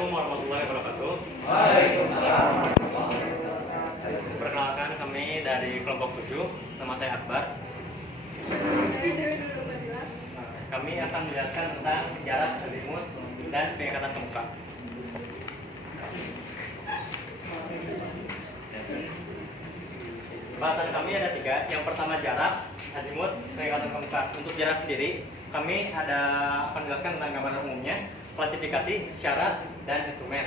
Assalamualaikum warahmatullahi wabarakatuh. Waalaikumsalam. Perkenalkan, kami dari kelompok 7. Nama saya Akbar. Kami akan menjelaskan tentang jarak, azimut, dan pengikatan kemuka. Bahasan kami ada 3. Yang pertama jarak, azimut, pengikatan kemuka. Untuk jarak sendiri, kami akan menjelaskan tentang gambaran umumnya, klasifikasi, syarat, dan instrumen.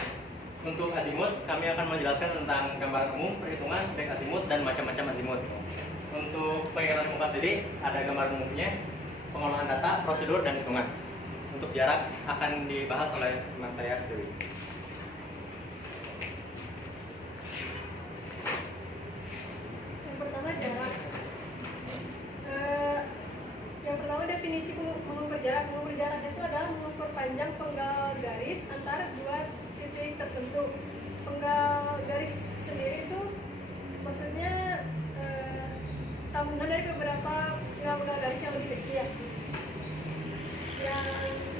Untuk azimut, kami akan menjelaskan tentang gambaran umum, perhitungan, baik azimut, dan macam-macam azimut. Untuk pengikatan kemuka sendiri, ada gambaran umumnya, pengolahan data, prosedur, dan hitungan. Untuk jarak akan dibahas oleh teman saya, Dewi. Yang pertama jarak. Yang pertama definisi mengukur jarak. Mengukur jarak itu adalah mengukur panjang penggal garis antara dua titik tertentu. Penggal garis sendiri itu maksudnya sambungan dari beberapa penggal garis yang lebih kecil. Yang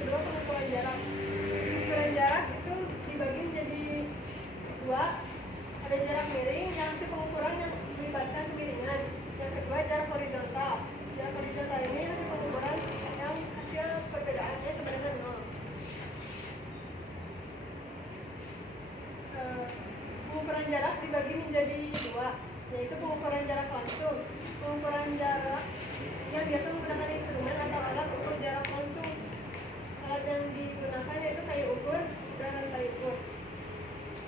kedua pengukuran jarak. Pengukuran jarak itu dibagi menjadi 2. Ada jarak miring yang si pengukuran yang melibatkan kemiringan. Yang kedua jarak horizontal. Jarak horizontal ini hasil pengukuran yang hasil perbedaannya sebenarnya 0. Pengukuran jarak dibagi menjadi 2, yaitu pengukuran jarak langsung. Pengukuran jarak yang biasa menggunakan instrumen atau alat ukur jarak langsung. Alat yang digunakan yaitu kayu ukur dan rantai ukur.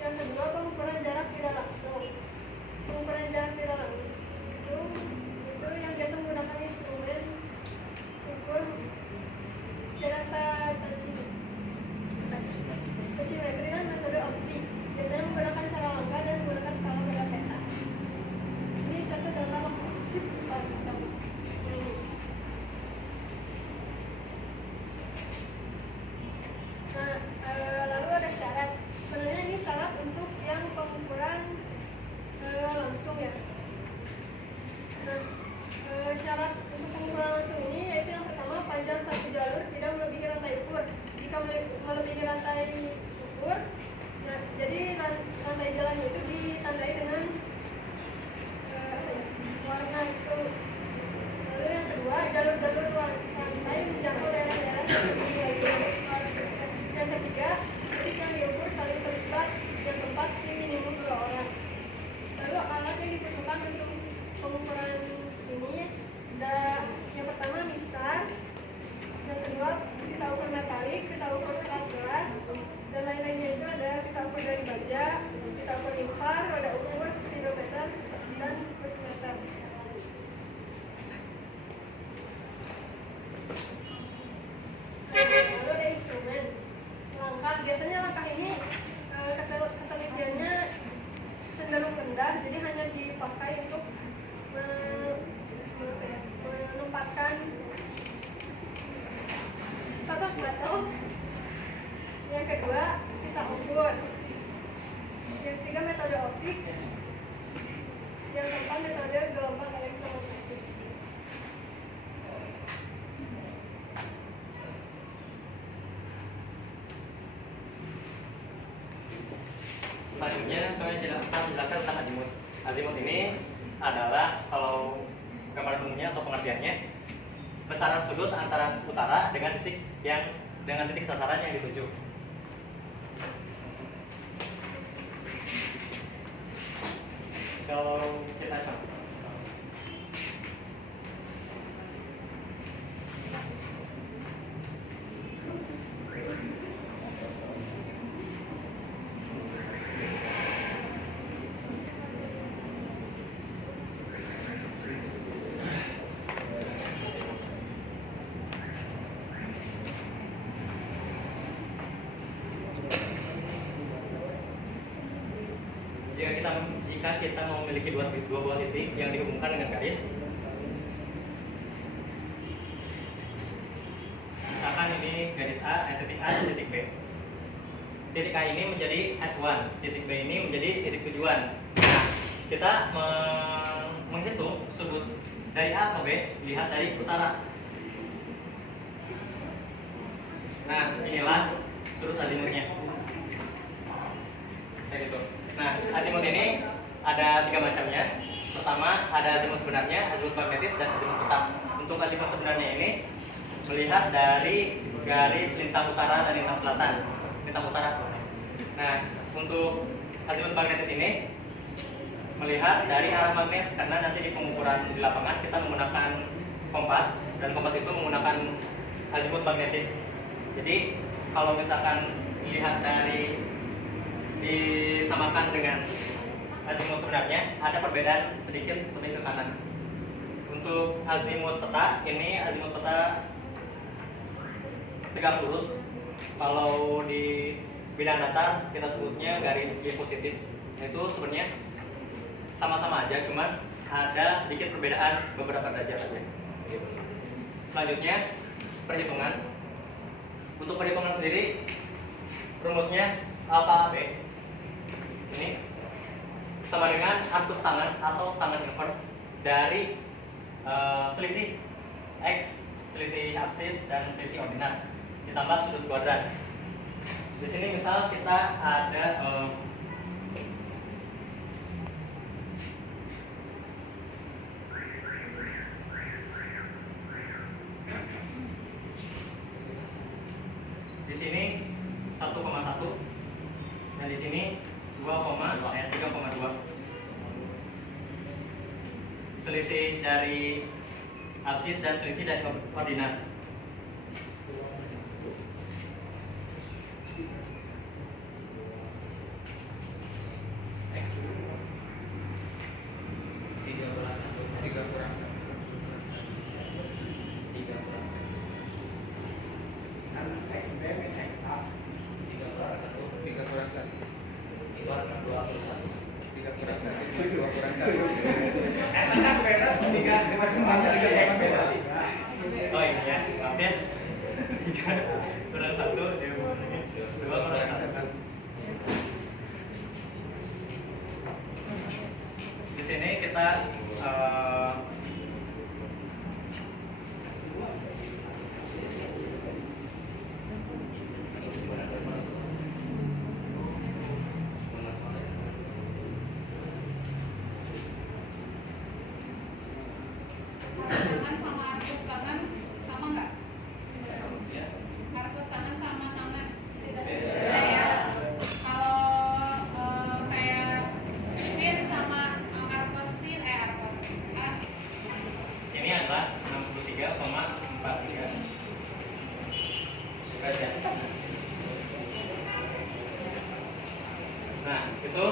Yang kedua pengukuran jarak tidak langsung. Pengukuran jarak tidak langsung itu yang biasa menggunakan instrumen ukur jarak tachimetri dan metode optik. Biasanya menggunakan cara langkah dan menggunakan skala berat peta. Ini contoh data masif hitam. Nah, lalu ada syarat. Sebenarnya ini syarat untuk yang pengukuran langsung ya. Nah, syarat untuk pengukuran langsung ini yaitu yang pertama panjang satu jalur tidak melebihi rantai ukur. Jika melebihi rantai ukur, nah jadi rantai jalannya itu ditandai dengan warna itu. Lalu yang kedua jalur-jalur rantai menjangkau daerah-daerah yang lebih lagi. Yang ketiga titik yang diukur saling terlibat. Yang keempat minimum 2 orang. Lalu alat yang dibutuhkan untuk pengukuran ini ada yang pertama mistar, yang kedua pita ukur metalik, pita ukur serat gelas, dan lain-lainnya itu ada pita ukur dari baja, pita ukur impar, roda ukur, speedometer, dan voltmeter. Lalu ada instrumen langkah. Biasanya langkah ini ketelitiannya cenderung rendah, jadi hanya dipakai untuk menempatkan tatak batu. Yang kedua pita ukur. Yang ketiga metode optik. Yang keempat metode gelombang elektromagnetik. Selanjutnya kami akan menjelaskan tentang azimut. Azimut ini adalah kalau gambaran umumnya atau pengertiannya besaran sudut antara utara dengan titik sasaran yang dituju. Kalau kita contoh, jika kita memiliki dua buah titik yang dihubungkan dengan garis, misalkan ini garis A, titik A dan titik B. Titik A ini menjadi H1, titik B ini menjadi titik tujuan. Nah, kita menghitung sudut dari A ke B, lihat dari utara. Nah, inilah sudut azimutnya. azimut ini ada 3 macamnya. Pertama, ada azimut sebenarnya, azimut magnetis, dan azimut peta. Untuk azimut sebenarnya ini melihat dari garis lintang utara dan lintang selatan, lintang utara sebenarnya. Nah, untuk azimut magnetis ini melihat dari arah magnet, karena nanti di pengukuran di lapangan kita menggunakan kompas, dan kompas itu menggunakan azimut magnetis. Jadi kalau misalkan lihat dari disamakan dengan azimut sebenarnya, ada perbedaan sedikit lebih ke kanan. Untuk azimut peta, ini azimut peta tegak lurus. Kalau di bidang datar kita sebutnya garis Y positif. Itu sebenarnya sama-sama aja, cuman ada sedikit perbedaan beberapa derajat aja. Selanjutnya perhitungan. Untuk perhitungan sendiri rumusnya alfa AB ini sama dengan arcus tangan atau tangan inverse dari selisih X, selisih absis, dan selisih ordinat ditambah sudut kuadrat. Di sini misal kita ada di sini 1,1 dan di sini 3,2. Selisih dari absis dan selisih dari ordinat. Oh ini ya, maaf ya. 3 kurang 1, 2 kurang 1. Di sini kita ini adalah 63,43 derajat. Nah, itu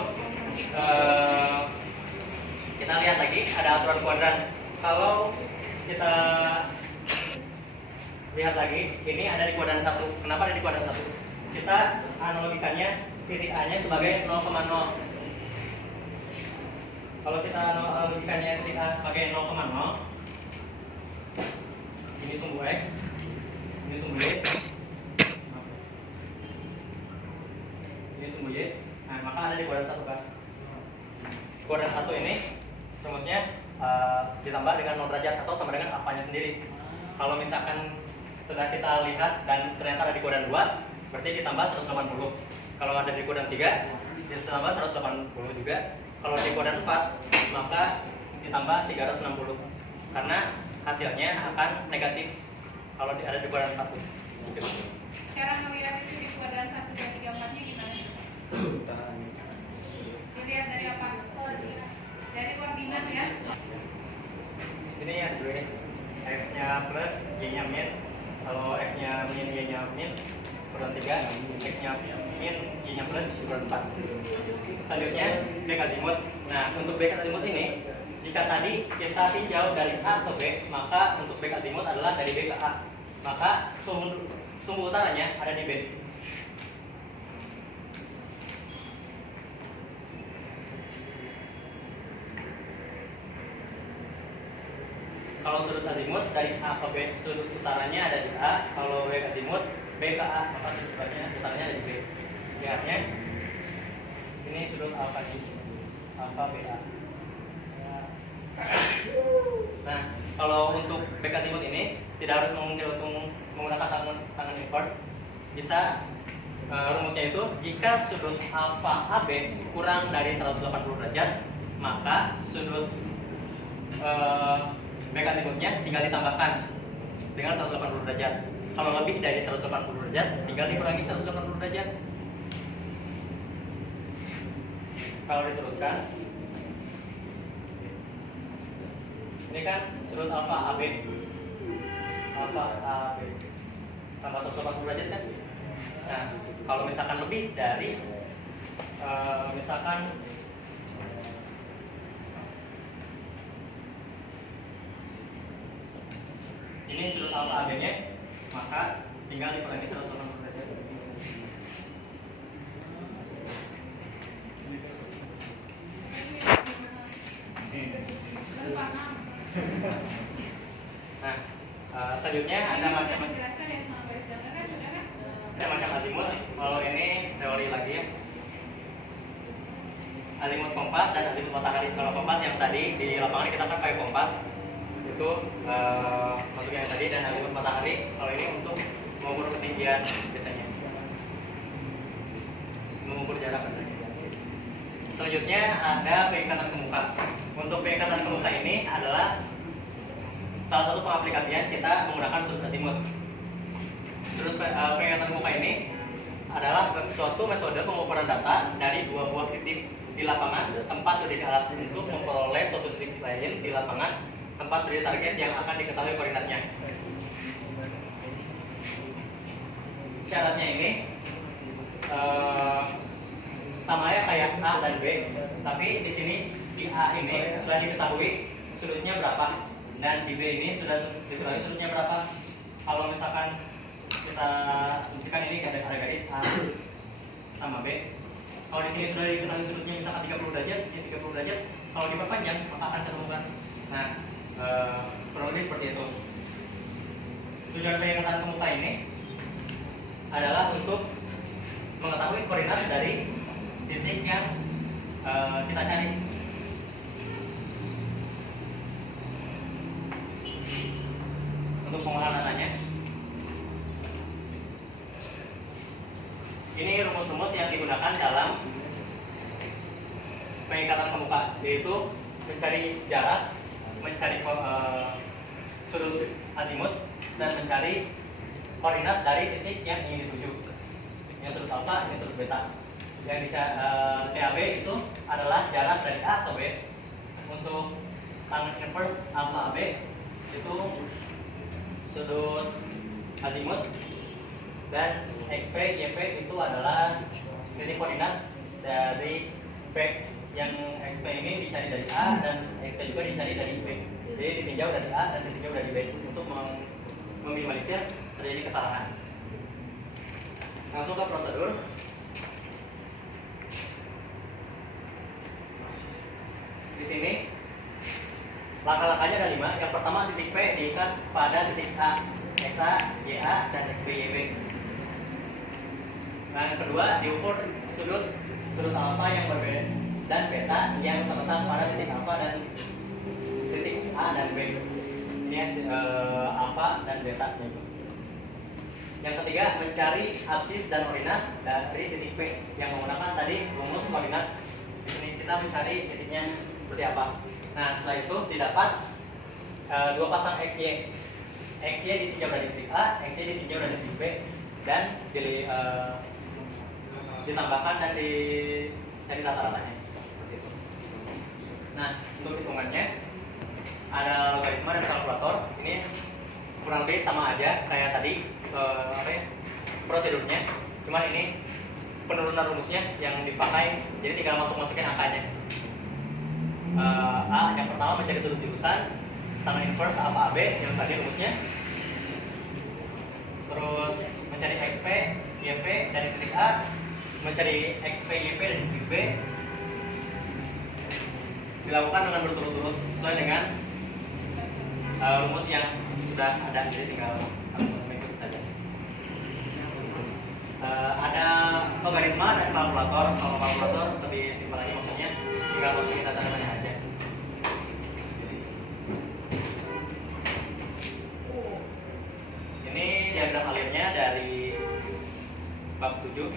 kita lihat lagi ada aturan kuadran. Kalau kita lihat lagi, ini ada di kuadran 1. Kenapa ada di kuadran 1? Kita analogikannya titik A-nya sebagai 0,0. Kalau kita analogikannya titik A sebagai 0,0, ini sumbu X, ini sumbu Y, ini sumbu Y. Nah, maka ada di kuadran 1 kan. Kuadran 1 ini rumusnya ditambah dengan 0 derajat atau sama dengan alfanya sendiri. Kalau misalkan sudah kita lihat dan ternyata ada di kuadran 2, berarti ditambah 180. Kalau ada di kuadran 3, ditambah 180 juga. Kalau di kuadran 4, maka ditambah 360. Karena hasilnya akan negatif kalau ada di kuadran 4. Cara melihat itu di kuadran 1, 2, 3, 4-nya gimana? Dilihat dari apa? Dari koordinat ya. Ini yang dua, X-nya plus, Y-nya min. Kalau X-nya min, Y-nya min, kuadran 3, X-nya min, Y-nya plus, kuadran 4. Selanjutnya back azimut. Nah, untuk back azimut ini, jika tadi kita tinjau dari A ke B, maka untuk back azimut adalah dari B ke A. Maka sumbu utaranya ada di B. Kalau sudut azimut dari A ke B, sudut utaranya ada di A. Kalau back azimut B ke A, maka sudut utaranya ada di B. Lihatnya, ini sudut alfa ini, alfa BA. Nah, kalau untuk back azimut ini tidak harus menggunakan tangan inverse, bisa rumusnya itu jika sudut alfa AB kurang dari 180 derajat, maka sudut back azimutnya tinggal ditambahkan dengan 180 derajat. Kalau lebih dari 180 derajat, tinggal dikurangi 180 derajat. Kalau diteruskan, ini kan sudut alfa AB, tambah 180 derajat kan. Nah, kalau misalkan lebih dari misalkan ini sudut alfa AB nya, maka tinggal dikurangi 180 derajat. Nah, selanjutnya ada macam azimut. Kalau ini teori lagi ya. Azimut kompas dan azimut matahari. Kalau kompas yang tadi di lapangan kita kan pakai kompas, itu masuknya yang tadi, dan azimut matahari kalau ini untuk mengukur ketinggian biasanya, mengukur jarak. Selanjutnya ada pengikatan ke muka. Untuk pengikatan ke muka ini adalah salah satu pengaplikasian kita menggunakan sudut azimut. Sudut pengikatan ke muka ini adalah suatu metode pengukuran data dari dua buah titik di lapangan tempat sudah alat untuk memperoleh suatu titik lain di lapangan tempat dari target yang akan diketahui koordinatnya. Syaratnya ini sama ya kayak A dan B, tapi di sini di A ini sudah diketahui sudutnya berapa, dan di B ini sudah diketahui sudutnya berapa. Kalau misalkan kita asumsikan ini ada garis A sama B, kalau di sini sudah diketahui sudutnya misalkan 30 derajat, di sini 30 derajat, kalau diperpanjang maka akan ketemukan. Nah, kurang lebih seperti itu. Tujuan pengikatan ke muka ini adalah untuk mengetahui koordinat dari titik yang kita cari. Untuk pengolahan datanya, ini rumus-rumus yang digunakan dalam pengikatan ke muka, yaitu mencari jarak, mencari sudut azimut, dan mencari koordinat dari titik yang ingin dituju. Ini sudut alfa, ini sudut beta. Yang bisa TAB itu adalah jarak dari A ke B. Untuk tangen inverse alfa AB itu sudut azimut, dan XP YP itu adalah titik koordinat dari B. Yang XP ini dicari dari A dan XP juga dicari dari B. Jadi ditinjau dari A dan ditinjau dari B untuk meminimalisir terjadi kesalahan. Langsung ke prosedur. Di sini langkah-langkahnya ada 5. Yang pertama, titik P diikat pada titik A, XA, YA, dan XB, YB. Nah, yang kedua, diukur sudut alfa yang berbeda dan beta yang terletak pada titik alfa dan titik A dan B. Ini alfa dan beta. Yang ketiga, mencari absis dan koordinat dari titik P yang menggunakan tadi rumus koordinat. Di sini kita mencari titiknya seperti apa. Nah, setelah itu didapat dua pasang XY. XY ditinjau dari titik A, XY ditinjau dari titik B, dan ditambahkan dan dicari rata-ratanya. Nah, untuk hitungannya ada logaritma dan kalkulator. Ini kurang lebih sama aja kayak tadi prosedurnya. Cuman ini penurunan rumusnya yang dipakai, jadi tinggal masukin angkanya. A yang pertama mencari sudut jurusan, tangan inverse alfa AB yang tadi rumusnya. Terus mencari XP, YP dari titik A, mencari XP, YP dari titik B. Dilakukan dengan berturut-turut sesuai dengan rumus yang sudah ada, jadi tinggal mengikuti saja. Ada logaritma dan kalkulator. Kalau kalkulator lebih simpel lagi, maksudnya tinggal masukin data-datanya aja. Ini diagram alirnya dari bab 7.